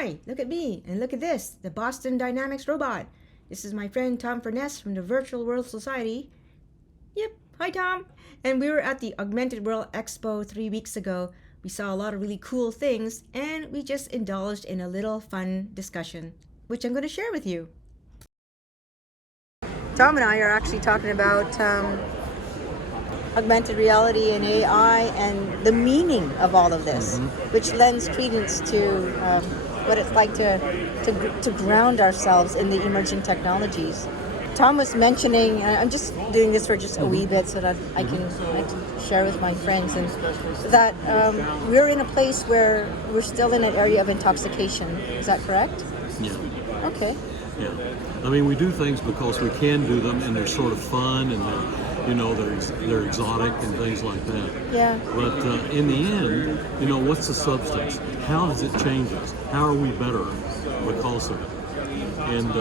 Hi, look at me, and look at this, the Boston Dynamics robot. This is my friend Tom Furness from the Virtual World Society. Yep, hi Tom. And we were at the Augmented World Expo 3 weeks ago. We saw a lot of really cool things, and we just indulged in a little fun discussion, which I'm going to share with you. Tom and I are actually talking about augmented reality and AI and the meaning of all of this, which lends credence to what it's like to ground ourselves in the emerging technologies. Tom was mentioning, I'm just doing this for just a wee bit so that I can share with my friends, and that we're in a place where we're still in an area of intoxication. Is that correct? Yeah. Okay. Yeah. I mean, we do things because we can do them, and they're sort of fun, and they're exotic and things like that. Yeah. But in the end, what's the substance? How does it change us? How are we better because of it? And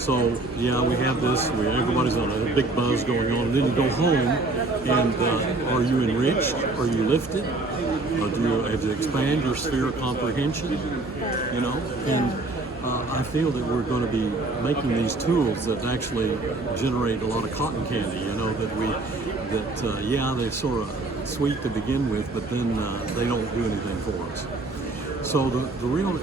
so, yeah, we have this. Everybody's on a big buzz going on, and then you go home, and are you enriched? Are you lifted? Have you expand your sphere of comprehension? And I feel that we're going to be making these tools that actually generate a lot of cotton candy. They're sort of sweet to begin with, but then they don't do anything for us. So the real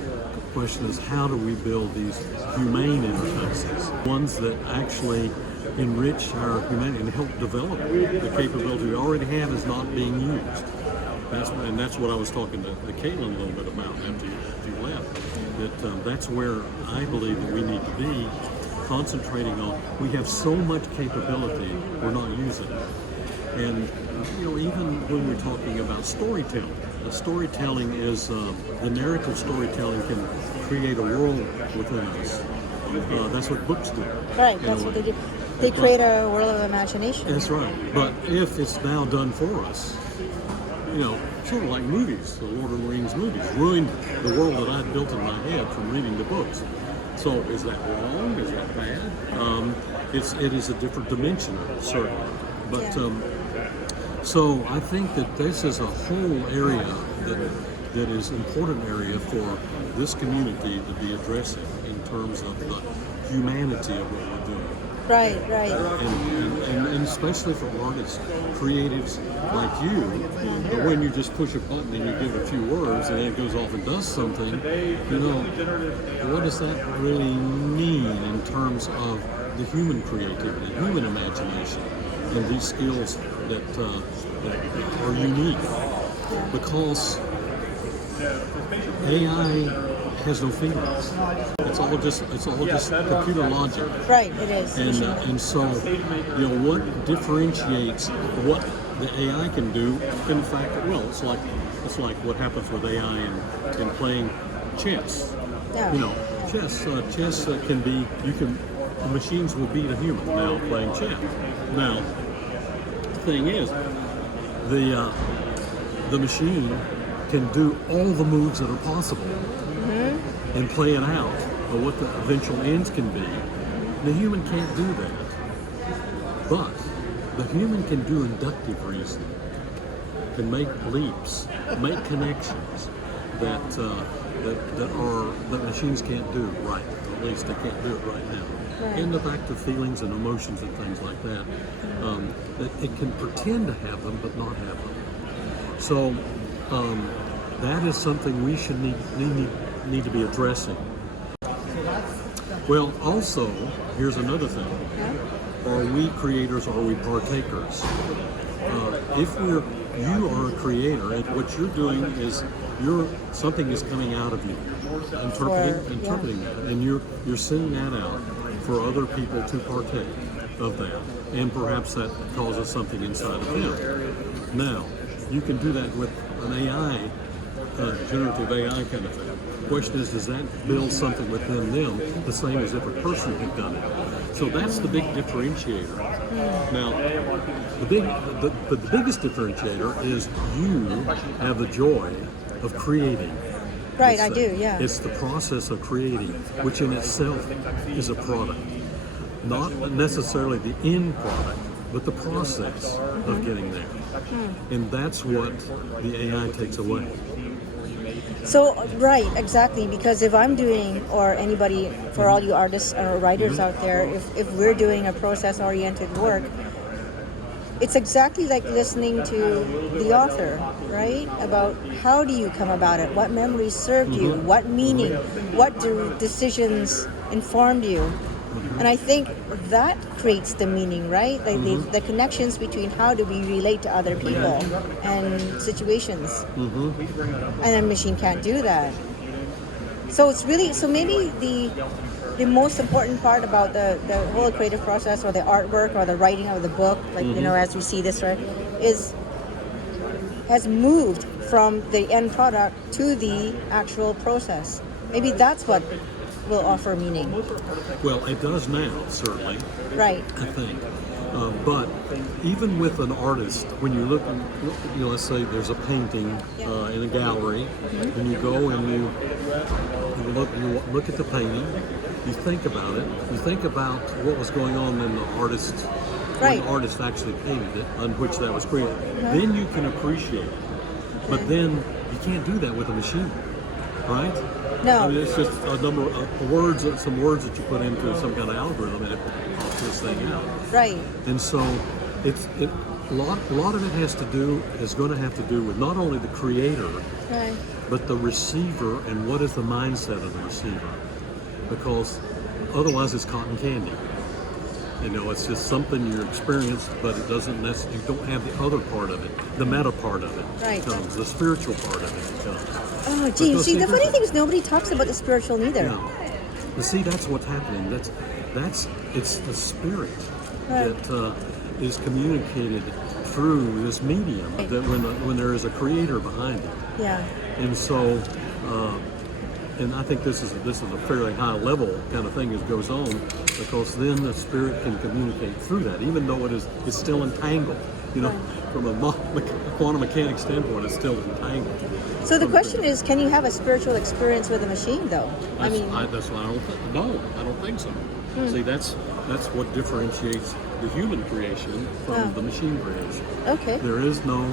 question is, how do we build these humane interfaces, ones that actually enrich our humanity and help develop the capability we already have is not being used. That's what I was talking to Caitlin a little bit about after you left. That's where I believe that we need to be concentrating on. We have so much capability we're not using. And even when we're talking about storytelling, the storytelling is the narrative storytelling can create a world within us. That's what books do. Right, that's what they do. They create a world of imagination. That's right. But if it's now done for us, sort of like movies, the Lord of the Rings movies, ruined the world that I'd built in my head from reading the books. So is that wrong? Is that bad? It is a different dimension, certainly. But so I think that this is a whole area that is important area for this community to be addressing in terms of the humanity of what we're doing. Right. And especially for artists, creatives like you, when you just push a button and you give a few words and then it goes off and does something, what does that really mean in terms of the human creativity, human imagination, and these skills that are unique? Because AI has no feelings. It's all just computer logic. Right, it is. And so, what differentiates what the AI can do? In fact, it's like what happens with AI in playing chess. Yeah. Chess can be. The machines will beat a human now playing chess. Now, the thing is, the machine can do all the moves that are possible. And play it out, or what the eventual ends can be. The human can't do that. But the human can do inductive reasoning, can make leaps, make connections that machines can't do right. Or at least they can't do it right now. Right. And the fact of feelings and emotions and things like that, that it can pretend to have them but not have them. So that is something we should need to be addressing. Well, also, here's another thing. Are we creators or are we partakers? If you are a creator, and what you're doing is something is coming out of you, interpreting that, and you're sending that out for other people to partake of that, and perhaps that causes something inside of them. Now, you can do that with an AI, generative AI kind of thing. The question is, does that build something within them the same as if a person had done it? So that's the big differentiator. Now, the biggest differentiator is you have the joy of creating. Right, I do, yeah. It's the process of creating, which in itself is a product. Not necessarily the end product, but the process of getting there. And that's what the AI takes away. So, right, exactly. Because if I'm doing, or anybody, for all you artists or writers out there, if we're doing a process-oriented work, it's exactly like listening to the author, right? About how do you come about it? What memories served you? What meaning? What decisions informed you? And I think that creates the meaning, right? Like the connections between how do we relate to other people and situations. And a machine can't do that. So it's really, so maybe the most important part about the whole creative process, or the artwork, or the writing of the book, like, you know, as we see this, right, has moved from the end product to the actual process. Maybe that's what will offer meaning. Well, it does now, certainly. Right. I think. But even with an artist, when you look, you know, let's say there's a painting in a gallery, and you go and you look at the painting, you think about it, you think about what was going on in the artist, when the artist actually painted it, on which that was created. Then you can appreciate it. But then you can't do that with a machine, right? No. I mean, it's just a number of words, some words that you put into some kind of algorithm, and it pops this thing out. Right. And so, a lot of it is going to have to do with not only the creator, Right. but the receiver, and what is the mindset of the receiver. Because otherwise, it's cotton candy. You know, it's just something you experience, but it doesn't necessarily, you don't have the other part of it, the meta part of it. Right. Comes, the spiritual part of it comes. Oh, gee, see, the funny thing is nobody talks about the spiritual neither. No. But see, that's what's happening. It's the spirit that is communicated through this medium. That when there is a creator behind it. Yeah. And so, and I think this is a fairly high level kind of thing that goes on, because then the spirit can communicate through that, even though it's still entangled. You know, from a quantum mechanics standpoint, it's still entangled. So the question is, can you have a spiritual experience with a machine, though? That's why I don't think so. See, that's what differentiates the human creation from the machine creation. Okay. There is no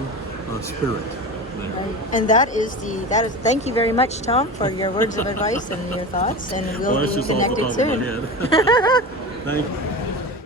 spirit there. And that is thank you very much, Tom, for your words of advice and your thoughts, and we'll Well, that's be just off the connected top of my soon. head. Thank you.